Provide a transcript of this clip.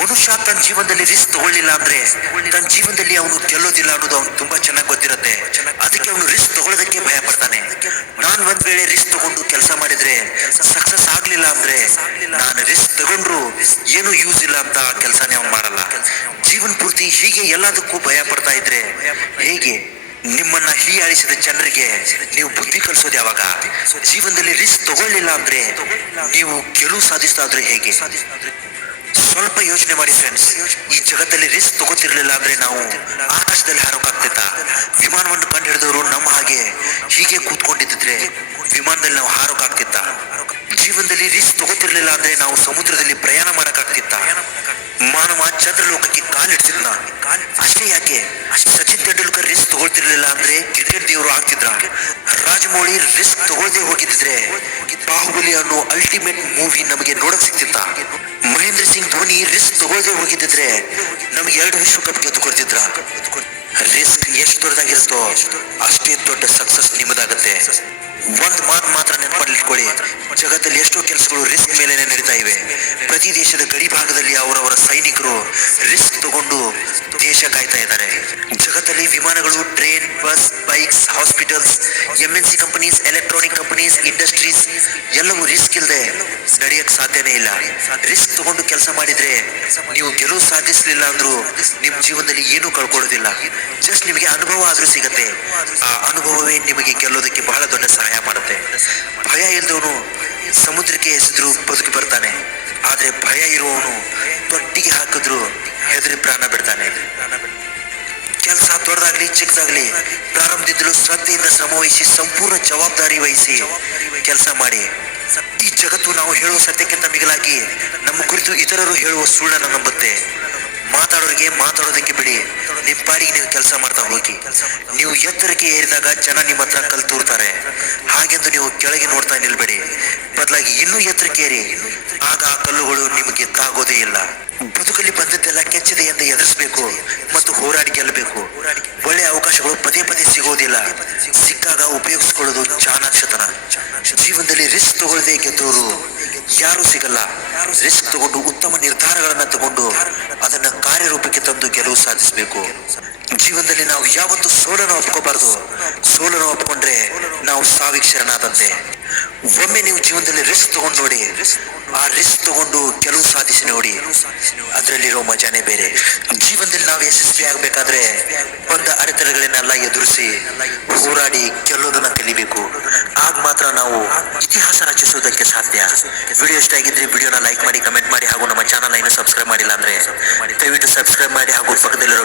ಮನುಷ್ಯ ತನ್ನ ಜೀವನದಲ್ಲಿ ರಿಸ್ಕ್ ತಗೊಳ್ಳಿಲ್ಲ ಅಂದ್ರೆ ತನ್ನ ಜೀವನದಲ್ಲಿ ಅವನು ಗೆಲ್ಲೋದಿಲ್ಲ ಅನ್ನೋದು ಅವ್ನು ತುಂಬಾ ಚೆನ್ನಾಗಿ ಗೊತ್ತಿರುತ್ತೆ. ಅದಕ್ಕೆ ಅವನು ರಿಸ್ಕ್ ತಗೊಳ್ಳೋದಕ್ಕೆ ಭಯ ಪಡ್ತಾನೆ. ನಾನು ಒಂದ್ ವೇಳೆ ರಿಸ್ಕ್ ತಗೊಂಡು ಕೆಲಸ ಮಾಡಿದ್ರೆ ಸಕ್ಸಸ್ ಆಗ್ಲಿಲ್ಲ ಅಂದ್ರೆ ನಾನು ರಿಸ್ಕ್ ತಗೊಂಡ್ರು ಏನು ಯೂಸ್ ಇಲ್ಲ ಅಂತ ಕೆಲಸನೇ ಅವ್ನು ಮಾಡಲ್ಲ. ಜೀವನ ಪೂರ್ತಿ ಹೀಗೆ ಎಲ್ಲದಕ್ಕೂ ಭಯ ಪಡ್ತಾ ಇದ್ರೆ ಹೇಗೆ? ನಿಮ್ಮನ್ನ ಹೀಯಾಳಿಸಿದ ಜನರಿಗೆ ನೀವು ಬುದ್ಧಿ ಕಲಿಸೋದು ಯಾವಾಗ? ಜೀವನದಲ್ಲಿ ರಿಸ್ಕ್ ತಗೊಳ್ಳಿಲ್ಲ ಅಂದ್ರೆ ನೀವು ಗೆಲುವು ಸಾಧಿಸ್ತಾದ್ರೆ ಹೇಗೆ? ಸ್ವಲ್ಪ ಯೋಚನೆ ಮಾಡಿ ಫ್ರೆಂಡ್ಸ್. ಈ ಜಗತ್ತಲ್ಲಿ ರಿಸ್ಕ್ ತಗೋತಿರ್ಲಿಲ್ಲ ಅಂದ್ರೆ ನಾವು ಆಕಾಶದಲ್ಲಿ ಹಾರೋಕಾಗ್ತಿತ್ತ? ವಿಮಾನವನ್ನು ಕಂಡು ಹಿಡಿದವರು ನಮ್ಮ ಹಾಗೆ ಹೀಗೆ ಕೂತ್ಕೊಂಡಿದ್ರೆ ವಿಮಾನದಲ್ಲಿ ನಾವು ಹಾರೋಕಾಗ್ತಿತ್ತ? ಜೀವನದಲ್ಲಿ ರಿಸ್ಕ್ ತಗೋತಿರ್ಲಿಲ್ಲ ಅಂದ್ರೆ ನಾವು ಸಮುದ್ರದಲ್ಲಿ ಪ್ರಯಾಣ ಮಾಡಕ್ಕಾಗ್ತಿತ್ತ? ಮಾನವ ಚಂದ್ರಲೋಕಕ್ಕೆ ಕಾಲಿಡ್ತಿದ್ನ. ಅಷ್ಟೇ ಯಾಕೆ, ಸಚಿನ್ ತೆಂಡೂಲ್ಕರ್ ರಿಸ್ಕ್ ತಗೊಳ್ತಿರ್ಲಿಲ್ಲ ಅಂದ್ರೆ ಕ್ರಿಕೆಟ್ ದೇವರು ಆಗ್ತಿದ್ರ? ರಾಜಮೌಳಿ ರಿಸ್ಕ್ ತಗೊಳ್ದೆ ಹೋಗಿದ್ರೆ ಬಾಹುಬಲಿ ಅನ್ನೋ ಅಲ್ಟಿಮೇಟ್ ಮೂವಿ ನಮಗೆ ನೋಡಕ್ ಸಿಗ್ತಿತ್ತ? ಮಹೇಂದ್ರ ಸಿಂಗ್ ಧೋನಿ ರಿಸ್ಕ್ ತಗೊಳ್ದೆ ಹೋಗಿದ್ರೆ ನಮ್ಗೆ 2 ವಿಶ್ವಕಪ್ ಗೆದ್ದು ಕೊಡ್ತಿದ್ರ? ರಿಸ್ಕ್ ಎಷ್ಟು ದೊಡ್ಡದಾಗಿರುತ್ತೋ ಅಷ್ಟೇ ದೊಡ್ಡ ಸಕ್ಸಸ್ ನಿಮ್ಮದಾಗತ್ತೆ. ಒಂದ್ ಮಾತು ಮಾತ್ರ ನೆನಪಲ್ಲಿಟ್ಕೊಳ್ಳಿ, ಜಗತ್ತಲ್ಲಿ ಎಷ್ಟೋ ಕೆಲಸಗಳು ರಿಸ್ಕ್ ಮೇಲೆನೆ ನಡೀತಾ ಇವೆ. ಪ್ರತಿ ದೇಶದ ಗಡಿ ಭಾಗದಲ್ಲಿ ಅವರವರ ಸೈನಿಕರು ರಿಸ್ಕ್ ತಗೊಂಡು ದೇಶ ಕಾಯ್ತಾ ಇದ್ದಾರೆ. ಜಗತ್ತಲ್ಲಿ ವಿಮಾನಗಳು, train, bus, bikes, hospitals, MNC companies, electronic companies, industries ಎಲ್ಲವೂ ರಿಸ್ಕ್ ಇಲ್ಲದೆ ನಡೆಯಕ್ ಸಾಧ್ಯನೇ ಇಲ್ಲ. ರಿಸ್ಕ್ ತಗೊಂಡು ಕೆಲಸ ಮಾಡಿದ್ರೆ ನೀವು ಗೆಲುವು ಸಾಧಿಸಲಿಲ್ಲ ಅಂದ್ರೂ ನಿಮ್ ಜೀವನದಲ್ಲಿ ಏನೂ ಕಳ್ಕೊಳ್ಳೋದಿಲ್ಲ. ಜಸ್ಟ್ ನಿಮಗೆ ಅನುಭವ ಆದ್ರೂ ಸಿಗತ್ತೆ. ಆ ಅನುಭವವೇ ನಿಮಗೆ ಗೆಲ್ಲೋದಕ್ಕೆ ಬಹಳ ದೊಡ್ಡ ಸಹಾಯ ಮಾಡುತ್ತೆ. ಭಯ ಇಲ್ದವನು ಸಮುದ್ರಕ್ಕೆ ಎಸೆದ್ರು ಬದುಕಿ ಬರ್ತಾನೆ. ಆದ್ರೆ ಭಯ ಇರುವವನು ತೊಟ್ಟಿಗೆ ಹಾಕಿದ್ರು ಹೆದರಿ ಪ್ರಾಣ ಬಿಡ್ತಾನೆ. ಕೆಲಸ ದೊಡ್ಡದಾಗ್ಲಿ ಚಿಕ್ಕದಾಗ್ಲಿ ಪ್ರಾರಂಭದಿಂದಲೂ ಶ್ರದ್ಧೆಯಿಂದ ಶ್ರಮವಹಿಸಿ ಸಂಪೂರ್ಣ ಜವಾಬ್ದಾರಿ ವಹಿಸಿ ಕೆಲಸ ಮಾಡಿ. ಈ ಜಗತ್ತು ನಾವು ಹೇಳುವ ಸತ್ಯಕ್ಕಿಂತ ಮಿಗಿಲಾಗಿ ನಮ್ಮ ಕುರಿತು ಇತರರು ಹೇಳುವ ಸುಳ್ಳನ್ನು ನಂಬುತ್ತೆ. ಮಾತಾಡೋರಿಗೆ ಮಾತಾಡೋದಕ್ಕೆ ಬಿಡಿ, ನಿಮ್ಮ ಪಾಡಿಗೆ ನೀವು ಕೆಲಸ ಮಾಡ್ತಾ ಹೋಗಿ. ನೀವು ಎತ್ತರಕ್ಕೆ ಏರಿದಾಗ ಜನ ನಿಮ್ಮ ಹತ್ರ ಕಲ್ ತೂರ್ತಾರೆ. ಹಾಗೆಂದು ನೀವು ಕೆಳಗೆ ನೋಡ್ತಾ ನಿಲ್ಬೇಡಿ, ಬದಲಾಗಿ ಇನ್ನೂ ಎತ್ತರಕ್ಕೆ ಏರಿ. ಆಗ ಆ ಕಲ್ಲುಗಳು ನಿಮಗೆ ತಾಗೋದೇ ಇಲ್ಲ. ಬದುಕಲ್ಲಿ ಬಂದದ್ದೆಲ್ಲ ಕೆಚ್ಚದೆ ಎಂದು ಎದುರಿಸಬೇಕು ಮತ್ತು ಹೋರಾಡಿ ಗೆಲ್ಲಬೇಕು. ಒಳ್ಳೆಯ ಅವಕಾಶಗಳು ಪದೇ ಪದೇ ಸಿಗೋದಿಲ್ಲ. ಸಿಕ್ಕಾಗ ಉಪಯೋಗಿಸ್ಕೊಳ್ಳೋದು ಚಾಣಾಕ್ಷತನ. ಜೀವನದಲ್ಲಿ ರಿಸ್ಕ್ ತಗೊಳ್ಳದೆ ಗೆದ್ದವರು ಯಾರು ಸಿಗಲ್ಲ. ರಿಸ್ಕ್ ತಗೊಂಡು ಉತ್ತಮ ನಿರ್ಧಾರಗಳನ್ನ ತಗೊಂಡು ಅದನ್ನ ಕಾರ್ಯರೂಪಕ್ಕೆ ತಂದು ಗೆಲುವು ಸಾಧಿಸಬೇಕು. ಜೀವನದಲ್ಲಿ ನಾವು ಯಾವತ್ತೂ ಸೋಲನ್ನು ಒಪ್ಕೋಬಾರ್ದು. ಸೋಲನ್ನು ಒಪ್ಕೊಂಡ್ರೆ ನಾವು ಸಾವಿಗೆ ಶರಣಾದಂತೆ. ಒಮ್ಮೆ ನೀವು ಜೀವನದಲ್ಲಿ ರಿಸ್ಕ್ ತಗೊಂಡು ನೋಡಿ, ಆ ರಿಸ್ಕ್ ತಗೊಂಡು ಗೆಲುವು ಸಾಧಿಸಿ ನೋಡಿ, ಅದರಲ್ಲಿರೋ ಮಜಾನೇ ಬೇರೆ. ಜೀವನದಲ್ಲಿ ನಾವು ಯಶಸ್ವಿ ಆಗ್ಬೇಕಾದ್ರೆ ಬಂದ ಅಡೆತಡೆಗಳನ್ನೆಲ್ಲ ಎದುರಿಸಿ ಹೋರಾಡಿ ಗೆಲ್ಲೋದನ್ನ ಕಲಿಬೇಕು. ಆಗ ಮಾತ್ರ ನಾವು ಇತಿಹಾಸ ರಚಿಸುವುದಕ್ಕೆ ಸಾಧ್ಯ. ವಿಡಿಯೋ ಇಷ್ಟ ಆಗಿದ್ರೆ ವಿಡಿಯೋನ ಲೈಕ್ ಮಾಡಿ, ಕಮೆಂಟ್ ಮಾಡಿ, ಹಾಗೂ ನಮ್ಮ ಚಾನಲ್ ಇನ್ನೂ ಸಬ್ಸ್ಕ್ರೈಬ್ ಮಾಡಿಲ್ಲ ಅಂದ್ರೆ ದಯವಿಟ್ಟು ಸಬ್ಸ್ಕ್ರೈಬ್ ಮಾಡಿ ಹಾಗೂ ಪಕ್ಕದಲ್ಲಿರೋ